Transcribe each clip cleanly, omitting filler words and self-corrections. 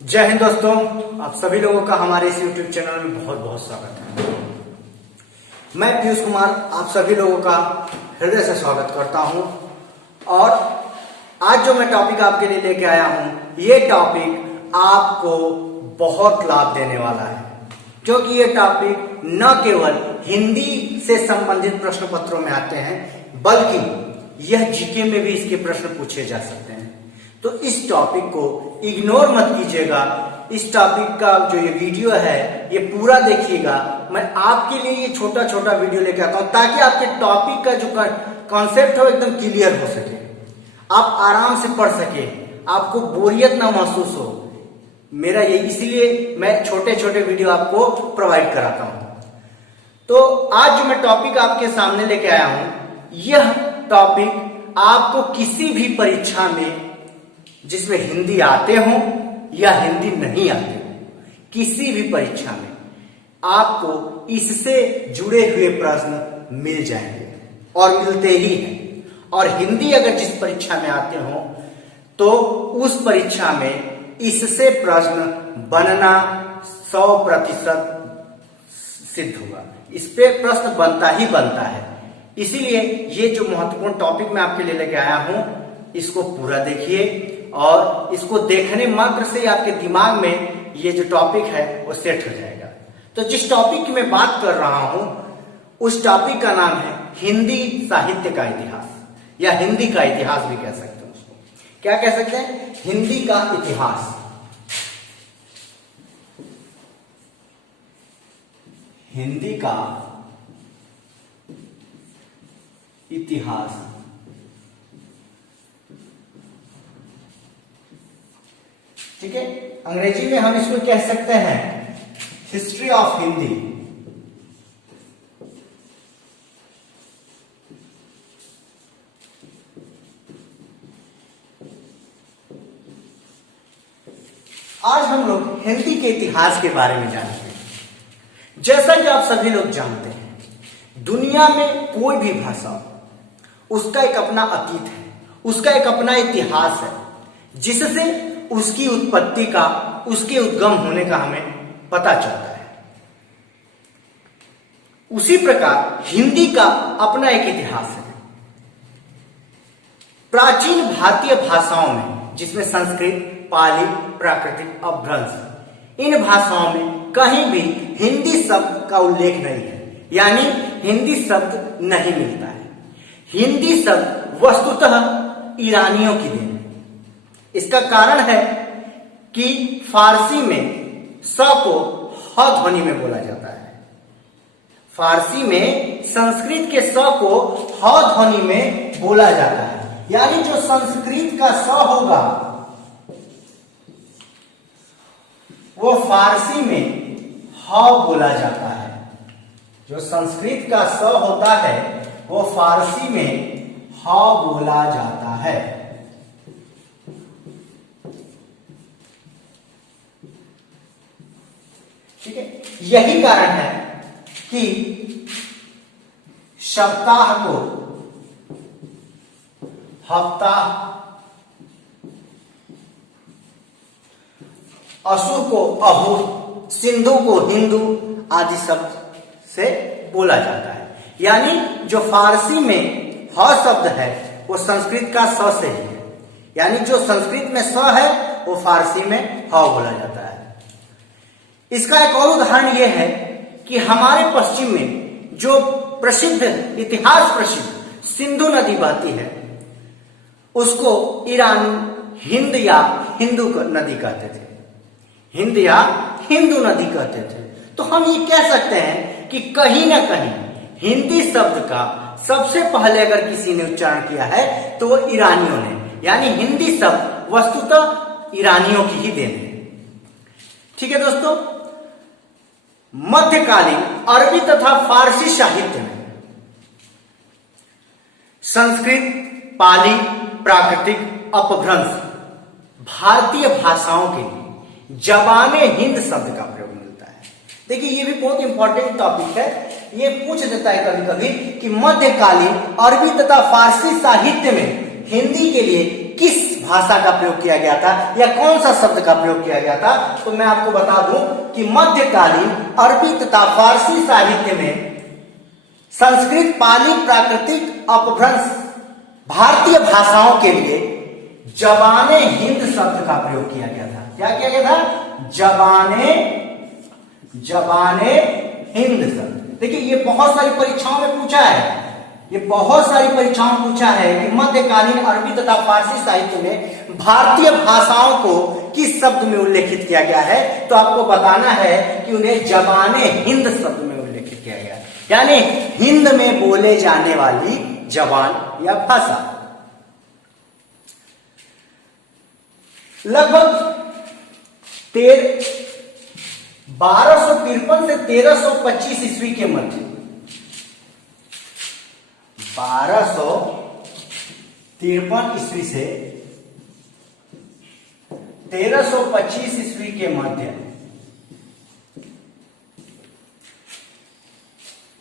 जय हिंद दोस्तों, आप सभी लोगों का हमारे इस YouTube चैनल में बहुत बहुत स्वागत है। मैं पीयूष कुमार आप सभी लोगों का हृदय से स्वागत करता हूं और आज जो मैं टॉपिक आपके लिए लेके आया हूं, ये टॉपिक आपको बहुत लाभ देने वाला है, क्योंकि ये टॉपिक न केवल हिंदी से संबंधित प्रश्न पत्रों में आते हैं, बल्कि यह जीके में भी इसके प्रश्न पूछे जा सकते हैं। तो इस टॉपिक को इग्नोर मत कीजिएगा। इस टॉपिक का जो ये वीडियो है ये पूरा देखिएगा। मैं आपके लिए ये छोटा छोटा वीडियो लेके आता हूं ताकि आपके टॉपिक का जो कॉन्सेप्ट हो एकदम क्लियर हो सके, आप आराम से पढ़ सके, आपको बोरियत ना महसूस हो। मेरा ये इसलिए मैं छोटे छोटे वीडियो आपको प्रोवाइड कराता हूं। तो आज जो मैं टॉपिक आपके सामने लेके आया हूं, यह टॉपिक आपको किसी भी परीक्षा में जिसमें हिंदी आते हो या हिंदी नहीं आते हो, किसी भी परीक्षा में आपको इससे जुड़े हुए प्रश्न मिल जाएंगे और मिलते ही हैं। और हिंदी अगर जिस परीक्षा में आते हो तो उस परीक्षा में इससे प्रश्न बनना 100% सिद्ध होगा। इस पे प्रश्न बनता ही बनता है। इसीलिए ये जो महत्वपूर्ण टॉपिक मैं आपके लिए लेके आया हूं, इसको पूरा देखिए और इसको देखने मात्र से ही आपके दिमाग में ये जो टॉपिक है वो सेट हो जाएगा। तो जिस टॉपिक की मैं बात कर रहा हूं उस टॉपिक का नाम है हिंदी साहित्य का इतिहास, या हिंदी का इतिहास भी कह सकते हैं। उसको क्या कह सकते हैं? हिंदी का इतिहास। हिंदी का इतिहास। ठीक है, अंग्रेजी में हम इसको कह सकते हैं हिस्ट्री ऑफ हिंदी। आज हम लोग हिंदी के इतिहास के बारे में जानते हैं। जैसा कि आप सभी लोग जानते हैं, दुनिया में कोई भी भाषा, उसका एक अपना अतीत है, उसका एक अपना इतिहास है, जिससे उसकी उत्पत्ति का, उसके उद्गम होने का हमें पता चलता है। उसी प्रकार हिंदी का अपना एक इतिहास है। प्राचीन भारतीय भाषाओं में, जिसमें संस्कृत, पाली, प्राकृतिक, अपभ्रंश, इन भाषाओं में कहीं भी हिंदी शब्द का उल्लेख नहीं है, यानी हिंदी शब्द नहीं मिलता है। हिंदी शब्द वस्तुतः ईरानियों की देन है। इसका कारण है कि फारसी में स को ह ध्वनि में बोला जाता है। फारसी में संस्कृत के स को ह ध्वनि में बोला जाता है, यानी जो संस्कृत का स होगा वो फारसी में ह बोला जाता है। जो संस्कृत का स होता है वो फारसी में ह बोला जाता है। ठीक है, यही कारण है कि सप्ताह को हफ्ता, असुर को अहुर, सिंधु को हिंदू आदि शब्द से बोला जाता है। यानी जो फारसी में ह शब्द है वो संस्कृत का स से ही है, यानी जो संस्कृत में स है वो फारसी में ह बोला जाता है। इसका एक और उदाहरण यह है कि हमारे पश्चिम में जो प्रसिद्ध, इतिहास प्रसिद्ध सिंधु नदी बहती है, उसको ईरान हिंद या हिंदू नदी कहते थे, हिंद या हिंदू नदी कहते थे। तो हम ये कह सकते हैं कि कहीं ना कहीं हिंदी शब्द का सबसे पहले अगर किसी ने उच्चारण किया है तो वो ईरानियों ने, यानी हिंदी शब्द वस्तुतः ईरानियों की ही देन है। ठीक है दोस्तों, मध्यकालीन अरबी तथा फारसी साहित्य में संस्कृत, पाली, प्राकृतिक, अपभ्रंश भारतीय भाषाओं के लिए जबाने हिंद शब्द का प्रयोग मिलता है। देखिए, ये भी बहुत इंपॉर्टेंट टॉपिक है। ये पूछ देता है कभी कभी कि मध्यकालीन अरबी तथा फारसी साहित्य में हिंदी के लिए किस भाषा का प्रयोग किया गया था या कौन सा शब्द का प्रयोग किया गया था? तो मैं आपको बता दूं कि मध्यकालीन अरबी तथा फारसी साहित्य में संस्कृत, पाली, प्राकृतिक, अपभ्रंश भारतीय भाषाओं के लिए जबाने हिंद शब्द का प्रयोग किया गया था। क्या किया गया था? जबाने हिंद शब्द। देखिए ये बहुत सारी परीक्षाओं में पूछा है, ये बहुत सारी परीक्षाओं में पूछा है कि मध्यकालीन अरबी तथा फारसी साहित्य में भारतीय भाषाओं को किस शब्द में उल्लेखित किया गया है? तो आपको बताना है कि उन्हें जबाने हिंद शब्द में उल्लेखित किया गया है, यानी हिंद में बोले जाने वाली जबान या भाषा। लगभग 1253 से 1325 ईस्वी के मध्य, 1253 ईस्वी से 1325 ईस्वी के मध्य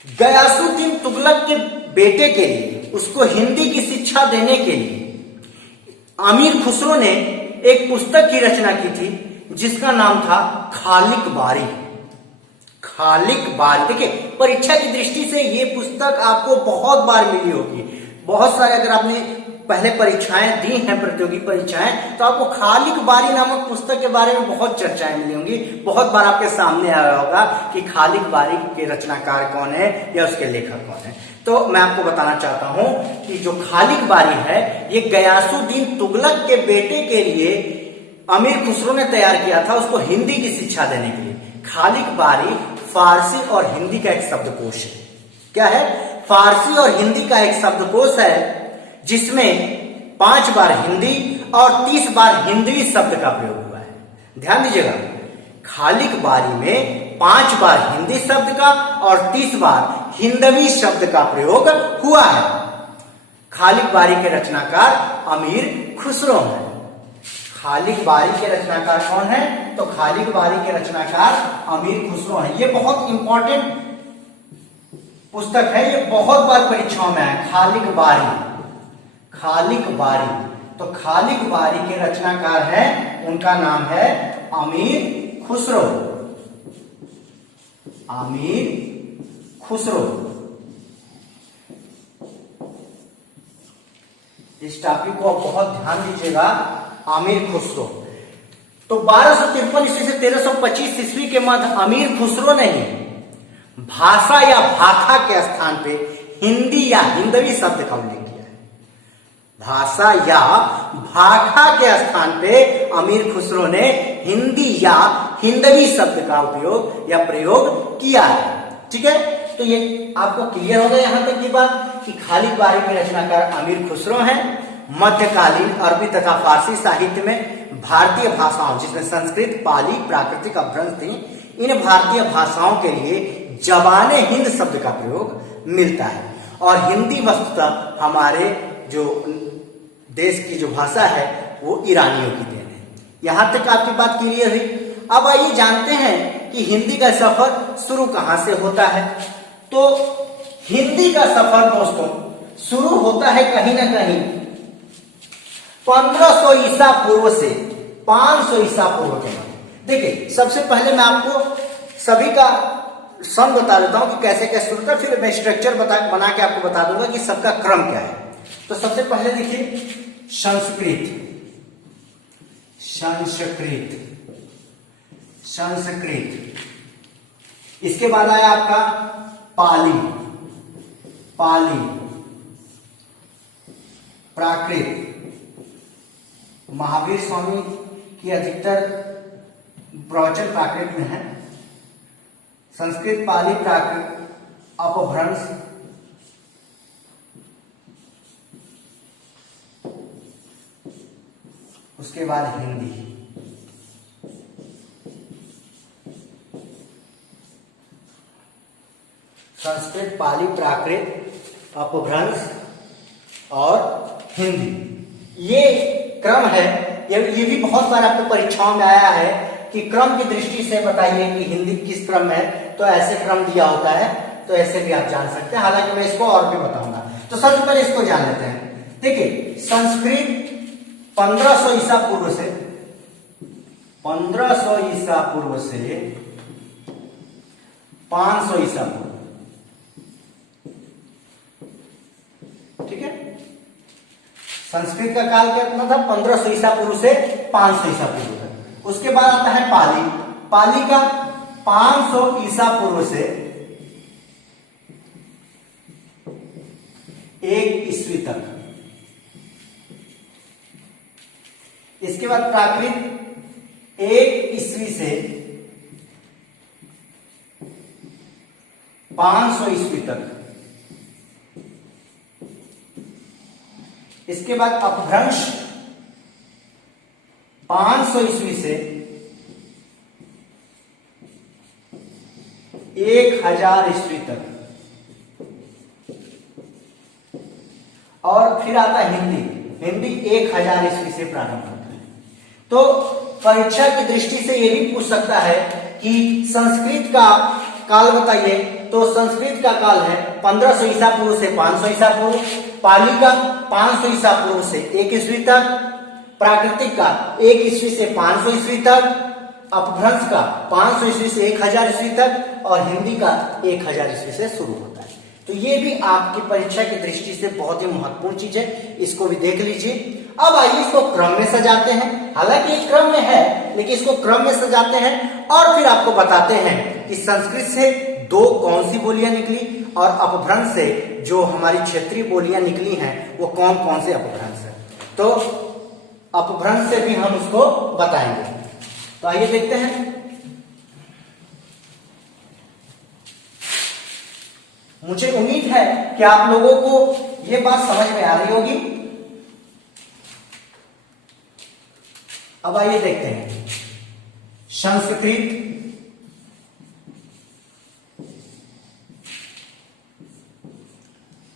गयासुद्दीन तुगलक के बेटे के लिए, उसको हिंदी की शिक्षा देने के लिए अमीर खुसरो ने एक पुस्तक की रचना की थी जिसका नाम था खालिक बारी। खालिक बारी, देखिए परीक्षा की दृष्टि से ये पुस्तक आपको बहुत बार मिली होगी, बहुत सारे अगर आपने पहले परीक्षाएं दी हैं, प्रतियोगी परीक्षाएं, तो आपको खालिक बारी नामक पुस्तक के बारे में बहुत चर्चाएं मिली होंगी, बहुत बार आपके सामने आया होगा कि खालिक बारी के रचनाकार कौन है या उसके लेखक कौन है। तो मैं आपको बताना चाहता हूं कि जो खालिक बारी है ये गयासुद्दीन तुगलक के बेटे के लिए अमीर खुसरो ने तैयार किया था, उसको हिंदी की शिक्षा देने के लिए। खालिक बारी फारसी और हिंदी का एक शब्दकोश है। क्या है? फारसी और हिंदी का एक शब्दकोश है जिसमें 5 बार हिंदी और 30 बार हिंदवी शब्द का प्रयोग हुआ है। ध्यान दीजिएगा, खालिक बारी में 5 बार हिंदी शब्द का और 30 बार हिंदवी शब्द का प्रयोग हुआ है। खालिक बारी के रचनाकार अमीर खुसरो हैं। खालिक बारी के रचनाकार कौन है? तो खालिक बारी के रचनाकार अमीर खुसरो हैं। ये बहुत इंपॉर्टेंट पुस्तक है, ये बहुत बार परीक्षाओं में है। खालिक बारी, खालिक बारी, तो खालिक बारी के रचनाकार हैं, उनका नाम है अमीर खुसरो। अमीर खुसरो। इस टॉपिक को बहुत ध्यान दीजिएगा, अमीर खुसरो। तो 1253 ईस्वी से 1325 ईस्वी के मध्य अमीर खुसरो ने ही भाषा या भाखा के स्थान पे हिंदी या हिंदवी शब्द का उल्लेख किया है। भाषा या भाखा के स्थान पे अमीर खुसरो ने हिंदी या हिंदवी शब्द का उपयोग या प्रयोग किया है। ठीक है, तो ये आपको क्लियर हो गया यहां तक की बात कि खालिक बारी के रचनाकार अमीर खुसरो हैं। मध्यकालीन अरबी तथा फारसी साहित्य में भारतीय भाषाओं जिसमें संस्कृत, पाली, प्राकृतिक, अपभ्रंश थी, इन भारतीय भाषाओं के लिए जबाने हिंद शब्द का प्रयोग मिलता है। और हिंदी वस्तुतः हमारे जो देश की जो भाषा है वो ईरानियों की देन है। यहां तक आपकी बात क्लियर हुई। अब आइए जानते हैं कि हिंदी का सफर शुरू कहां से होता है। तो हिंदी का सफर दोस्तों शुरू होता है कहीं ना कहीं 1500 ईसा पूर्व से 500 ईसा पूर्व के बाद। देखिए सबसे पहले मैं आपको सभी का सन बता देता हूं कि कैसे कैसे शुरू होता, फिर मैं स्ट्रक्चर बना के आपको बता दूंगा कि सबका क्रम क्या है। तो सबसे पहले देखिए संस्कृत, संस्कृत, संस्कृत। इसके बाद आया आपका पाली, पाली, प्राकृत। महावीर स्वामी की अधिकतर प्रवचन प्राकृत में है। संस्कृत, पाली, प्राकृत, अपभ्रंश, उसके बाद हिंदी। संस्कृत, पाली, प्राकृत, अपभ्रंश और हिंदी, ये क्रम है। ये भी बहुत बार आपको परीक्षाओं में आया है कि क्रम की दृष्टि से बताइए कि हिंदी किस क्रम में है, तो ऐसे क्रम दिया होता है, तो ऐसे भी आप जान सकते हैं। हालांकि मैं इसको और भी बताऊंगा। तो सबसे पहले इसको जान लेते हैं। देखिए संस्कृत 1500 ईसा पूर्व से 1500 ईसा पूर्व से 500 ईसा पूर्व, ठीक है। संस्कृत का काल कितना था? 1500 ईसा पूर्व से 500 ईसा पूर्व तक। उसके बाद आता है पाली। पाली का 500 ईसा पूर्व से 1 ईस्वी तक। इसके बाद प्राकृत 1 ईस्वी से 500 ईस्वी तक। इसके बाद अपभ्रंश 500 ईस्वी से 1000 ईस्वी तक। और फिर आता है हिंदी। हिंदी 1000 ईस्वी से प्रारंभ होता है। तो परीक्षा की दृष्टि से यह भी पूछ सकता है कि संस्कृत का काल बताइए, तो संस्कृत का काल है 1500 ईसा पूर्व से 500 ईसा पूर्व, पाली का 500 ईसा पूर्व से 1 ईस्वी तक, प्राकृतिक का 1 ईस्वी से 500 ईस्वी तक, अपभ्रंश का 500 ईस्वी से 1000 ईस्वी तक, और हिंदी का 1000 ईस्वी से शुरू होता है। तो ये भी आपकी परीक्षा की दृष्टि से बहुत ही महत्वपूर्ण चीज है, इसको भी देख लीजिए। अब आइए इसको क्रम में सजाते हैं। हालांकि एक क्रम में है, लेकिन इसको क्रम में सजाते हैं और फिर आपको बताते हैं कि संस्कृत से 2 कौन सी बोलियां निकली और अपभ्रंश से जो हमारी क्षेत्रीय बोलियां निकली हैं वो कौन कौन से अपभ्रंश है। तो अपभ्रंश से भी हम उसको बताएंगे। तो आइए देखते हैं। मुझे उम्मीद है कि आप लोगों को ये बात समझ में आ रही होगी। अब आइए देखते हैं। संस्कृत,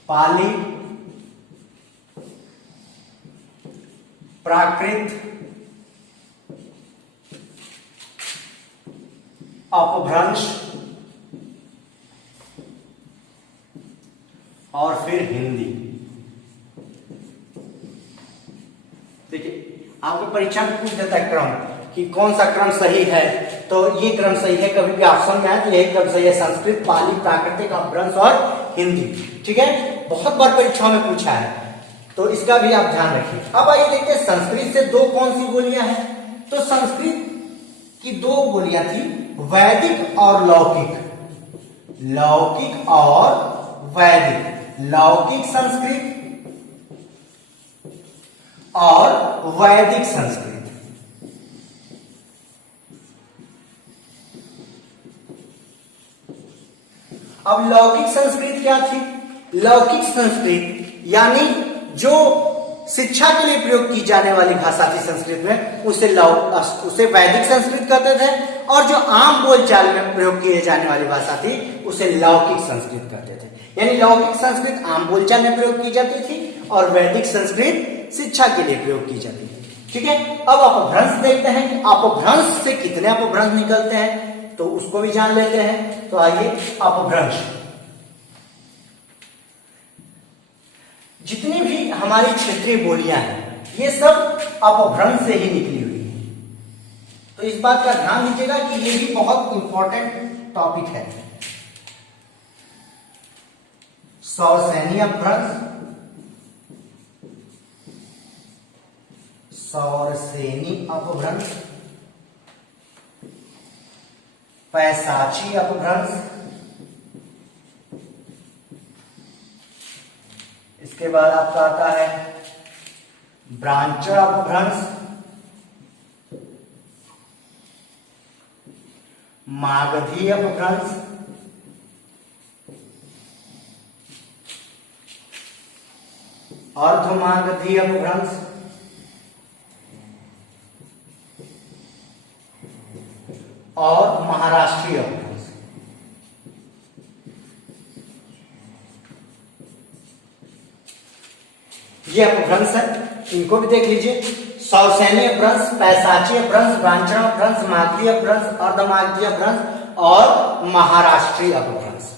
पाली, प्राकृत, अपभ्रंश और फिर हिंदी। देखिए आपको परीक्षा में पूछ देता है क्रम कि कौन सा क्रम सही है, तो ये क्रम सही है। कभी भी ऑप्शन में आए तो यही क्रम सही है, संस्कृत, पाली, प्राकृतिक, अपभ्रंश और हिंदी। ठीक है, बहुत बार परीक्षा में पूछा है, तो इसका भी आप ध्यान रखिए। अब आइए देखते हैं संस्कृत से 2 कौन सी बोलियां हैं। तो संस्कृत की 2 बोलियां थी, वैदिक और लौकिक। लौकिक और वैदिक। लौकिक संस्कृत और वैदिक संस्कृत। अब लौकिक संस्कृत क्या थी? लौकिक संस्कृत यानी जो शिक्षा के लिए प्रयोग की जाने वाली भाषा थी संस्कृत में, उसे वैदिक संस्कृत कहते थे, और जो आम बोलचाल में प्रयोग किए जाने वाली भाषा थी उसे लौकिक संस्कृत कहते थे। यानी लौकिक संस्कृत आम बोलचाल में प्रयोग की जाती थी और वैदिक संस्कृत शिक्षा के लिए प्रयोग की जाती थी। ठीक है, अब अपभ्रंश देखते हैं कि अपभ्रंश से कितने अपभ्रंश निकलते हैं, तो उसको भी जान लेते हैं। तो आइए, अपभ्रंश जितनी भी हमारी क्षेत्रीय बोलियां हैं ये सब अपभ्रंश से ही निकली हुई है। तो इस बात का ध्यान दीजिएगा कि ये भी बहुत इंपॉर्टेंट टॉपिक है। सौरसेनी अपभ्रंश, सौरसेनी अपभ्रंश, पैशाची अपभ्रंश, इसके बाद आपका आता है ब्रांचर अपभ्रंश, मागधी अपभ्रंश, अर्धमागधी अपभ्रंश, और महाराष्ट्रीय अपभ्रंश। ये अपभ्रंश है, इनको भी देख लीजिए। सौरसेनी अपभ्रंश, पैशाची अपभ्रंश, ब्रांचर अपभ्रंश, मागधी अपभ्रंश, अर्धमागधी अपभ्रंश और महाराष्ट्रीय अपभ्रंश।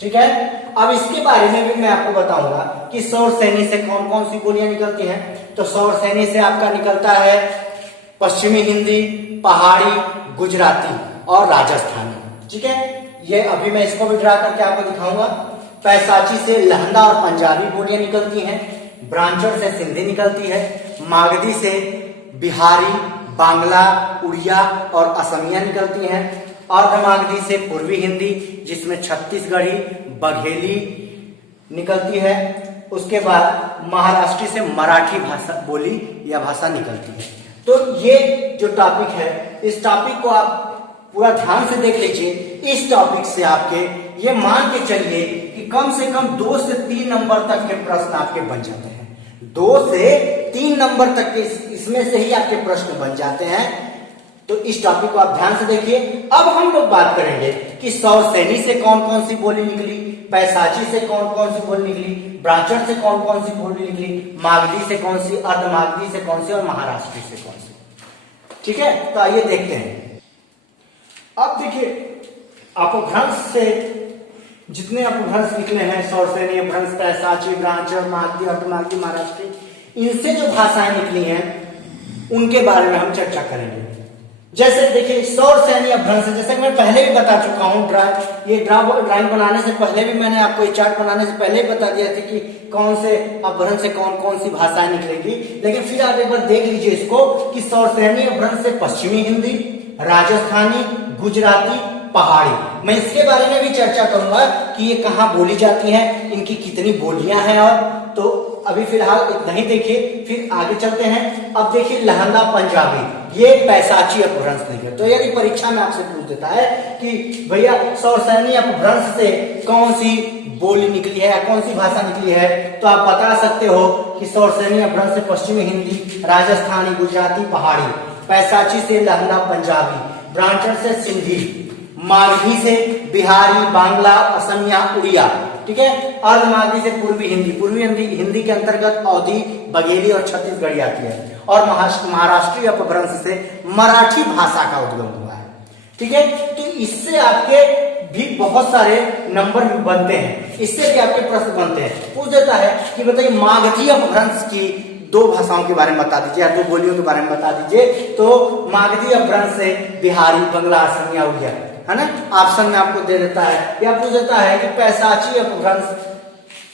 ठीक है। अब इसके बारे में भी मैं आपको बताऊंगा कि सौर सेनी से कौन कौन सी बोलियां निकलती हैं। तो सौर सेनी से आपका निकलता है पश्चिमी हिंदी, पहाड़ी, गुजराती और राजस्थानी। ठीक है, ये अभी मैं इसको भी ड्रा करके आपको दिखाऊंगा। पैसाची से लहंदा और पंजाबी बोलियां निकलती हैं। ब्रांचर से सिंधी निकलती है। मागधी से बिहारी, बांग्ला, उड़िया और असमिया निकलती हैं। अर्धमागधी से पूर्वी हिंदी, जिसमें छत्तीसगढ़ी, बघेली निकलती है। उसके बाद महाराष्ट्री से मराठी भाषा बोली या भाषा निकलती है। तो ये जो टॉपिक है, इस टॉपिक को आप पूरा ध्यान से देख लीजिए। इस टॉपिक से आपके ये मान के चलिए कि कम से कम 2 से 3 नंबर तक के प्रश्न आपके बन जाते हैं। 2 से 3 नंबर तक के इसमें से ही आपके प्रश्न बन जाते हैं। तो इस टॉपिक को आप ध्यान से देखिए। अब हम लोग बात करेंगे कि सौर सेनी से कौन कौन सी बोली निकली, पैसाची से कौन कौन सी बोली निकली, ब्रांचर से कौन कौन सी बोली निकली, मागधी से कौन सी, अर्धमागधी से कौन सी और महाराष्ट्री से कौन सी। ठीक है, तो आइए देखते हैं। अब देखिए, अपभ्रंश से जितने अपभ्रंश निकले हैं, सौर सेनी, अपभ्रंश, पैसाची, ब्रांचर, मागधी, अर्धमागधी, महाराष्ट्री, इनसे जो भाषाएं निकली हैं उनके बारे में हम चर्चा करेंगे। जैसे देखिए, सौर सेनी अपभ्रंश, जैसे कि मैं पहले भी बता चुका हूं, ड्राइंग बनाने से पहले भी मैंने आपको ये चार्ट बनाने से पहले ही बता दिया था कि कौन से अपभ्रंश से कौन कौन सी भाषाएं निकलेगी। लेकिन फिर आप एक बार देख लीजिए इसको कि सौर सेनी अपभ्रंश से पश्चिमी हिंदी, राजस्थानी, गुजराती, पहाड़ी। मैं इसके बारे में भी चर्चा करूंगा कि ये कहाँ बोली जाती हैं, इनकी कितनी बोलियां हैं। और तो अभी फिलहाल इतना ही देखिए, फिर आगे चलते हैं। अब देखिए, लहंदा पंजाबी, ये पैसाची अपभ्रंश निकले। तो यदि परीक्षा में आपसे पूछ देता है कि भैया सौर सेनी अपभ्रंश से कौन सी बोली निकली है या कौन सी भाषा निकली है, तो आप बता सकते हो कि सौर सेनी अपभ्रंश से पश्चिमी हिंदी, राजस्थानी, गुजराती, पहाड़ी, पैसाची से लहंदा पंजाबी, ब्रांचर से सिंधी, मागधी से बिहारी, बांग्ला, असमिया, उड़िया। ठीक है, अर्धमागधी से पूर्वी हिंदी, पूर्वी हिंदी के अंतर्गत अवधी, बघेली और छत्तीसगढ़ी आती है। और महाराष्ट्रीय अपभ्रंश से मराठी भाषा का उद्गम हुआ है। ठीक है, तो इससे आपके भी बहुत सारे नंबर भी बनते हैं, इससे भी आपके प्रश्न बनते हैं। पूछ देता है कि बताइए मागधी अपभ्रंश की 2 भाषाओं के बारे में बता दीजिए या 2 बोलियों के बारे में बता दीजिए। तो मागधी अपभ्रंश से बिहारी, बंगला, असमिया, उड़िया, है ना, ऑप्शन में आपको दे देता है। या पूछ देता है कि पैसाची अपभ्रंश,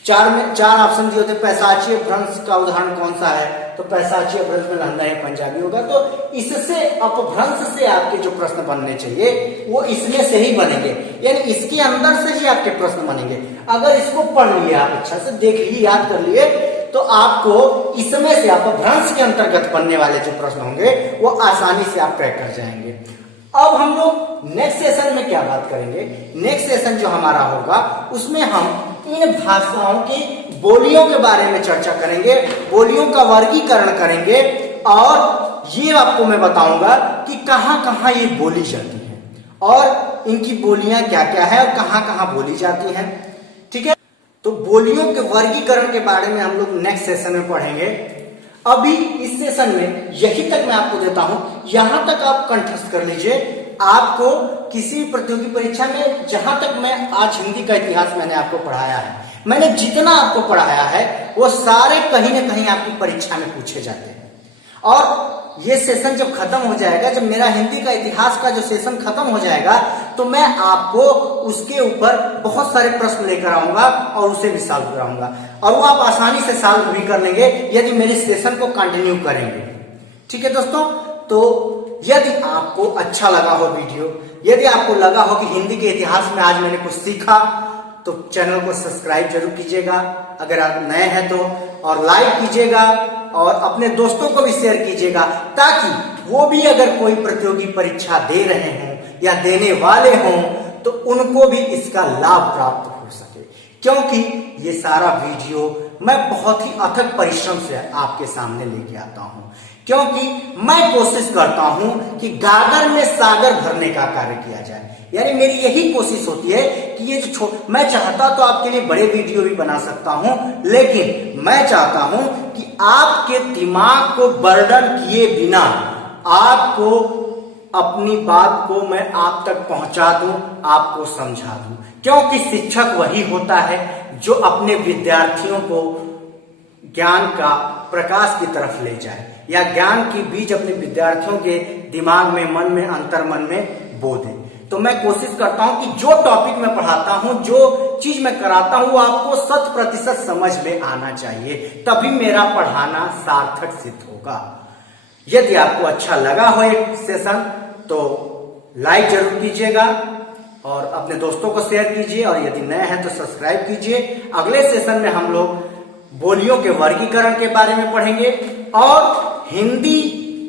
4 ऑप्शन दिए होते, पैसाची अपभ्रंश का उदाहरण कौन सा है, तो पैसाची अपभ्रंश में लहंदा या पंजाबी होगा। तो इससे अपभ्रंश से आपके जो प्रश्न बनने चाहिए वो इसमें से ही बनेंगे, यानी इसके अंदर से ही आपके प्रश्न बनेंगे। अगर इसको पढ़ लिए, आप अच्छा से देख लिए, याद कर लिए, तो आपको इसमें से अपभ्रंश के अंतर्गत बनने वाले जो प्रश्न होंगे वो आसानी से आप क्रैक कर जाएंगे। अब हम लोग नेक्स्ट सेशन में क्या बात करेंगे, नेक्स्ट सेशन जो हमारा होगा उसमें हम इन भाषाओं की बोलियों के बारे में चर्चा करेंगे, बोलियों का वर्गीकरण करेंगे और ये आपको मैं बताऊंगा कि कहां कहां ये बोली जाती है और इनकी बोलियां क्या क्या है और कहां कहां बोली जाती हैं। ठीक है, तो बोलियों के वर्गीकरण के बारे में हम लोग नेक्स्ट सेशन में पढ़ेंगे। अभी इस सेशन में यही तक मैं आपको देता हूं, यहां तक आप कंठस्थ कर लीजिए। आपको किसी प्रतियोगी परीक्षा में, जहां तक मैं आज हिंदी का इतिहास मैंने आपको पढ़ाया है, मैंने जितना आपको पढ़ाया है वो सारे कहीं ना कहीं आपकी परीक्षा में पूछे जाते हैं। और ये सेशन जब खत्म हो जाएगा, जब मेरा हिंदी का इतिहास का जो सेशन खत्म हो जाएगा, तो मैं आपको उसके ऊपर बहुत सारे प्रश्न लेकर आऊंगा और उसे भी सॉल्व कराऊंगा और वो आप आसानी से सॉल्व भी कर लेंगे यदि मेरे सेशन को कंटिन्यू करेंगे। ठीक है दोस्तों, तो यदि आपको अच्छा लगा हो वीडियो, यदि आपको लगा हो कि हिंदी के इतिहास में आज मैंने कुछ सीखा, तो चैनल को सब्सक्राइब जरूर कीजिएगा अगर आप नए हैं तो, और लाइक कीजिएगा और अपने दोस्तों को भी शेयर कीजिएगा, ताकि वो भी अगर कोई प्रतियोगी परीक्षा दे रहे हों या देने वाले हों तो उनको भी इसका लाभ प्राप्त हो सके। क्योंकि ये सारा वीडियो मैं बहुत ही अथक परिश्रम से आपके सामने लेके आता हूं, क्योंकि मैं कोशिश करता हूं कि गागर में सागर भरने का कार्य किया जाए। यानी मेरी यही कोशिश होती है कि ये जो मैं चाहता तो आपके लिए बड़े वीडियो भी बना सकता हूं, लेकिन मैं चाहता हूं कि आपके दिमाग को बर्डन किए बिना आपको अपनी बात को मैं आप तक पहुंचा दूं, आपको समझा दूं, क्योंकि शिक्षक वही होता है जो अपने विद्यार्थियों को ज्ञान का प्रकाश की तरफ ले जाए या ज्ञान की बीज अपने विद्यार्थियों के दिमाग में, मन में, अंतर्मन में बो दे। तो मैं कोशिश करता हूं कि जो टॉपिक मैं पढ़ाता हूं, जो चीज मैं कराता हूं, वो आपको 100% समझ में आना चाहिए, तभी मेरा पढ़ाना सार्थक सिद्ध होगा। यदि आपको अच्छा लगा हो एक सेशन तो लाइक जरूर कीजिएगा और अपने दोस्तों को शेयर कीजिए, और यदि नए हैं तो सब्सक्राइब कीजिए। अगले सेशन में हम लोग बोलियों के वर्गीकरण के बारे में पढ़ेंगे और हिंदी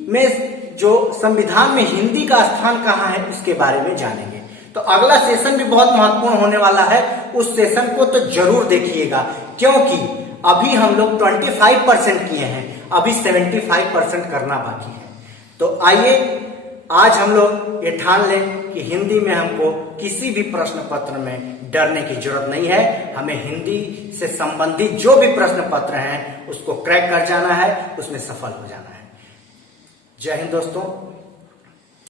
में जो संविधान में हिंदी का स्थान कहाँ है उसके बारे में जानेंगे। तो अगला सेशन भी बहुत महत्वपूर्ण होने वाला है, उस सेशन को तो जरूर देखिएगा, क्योंकि अभी हम लोग 25% किए हैं, अभी 75% करना बाकी है। तो आइए आज हम लोग ये ठान लें कि हिंदी में हमको किसी भी प्रश्न पत्र में डरने की जरूरत नहीं है। हमें हिंदी से संबंधित जो भी प्रश्न पत्र हैं उसको क्रैक कर जाना है, उसमें सफल हो जाना है। जय हिंद दोस्तों।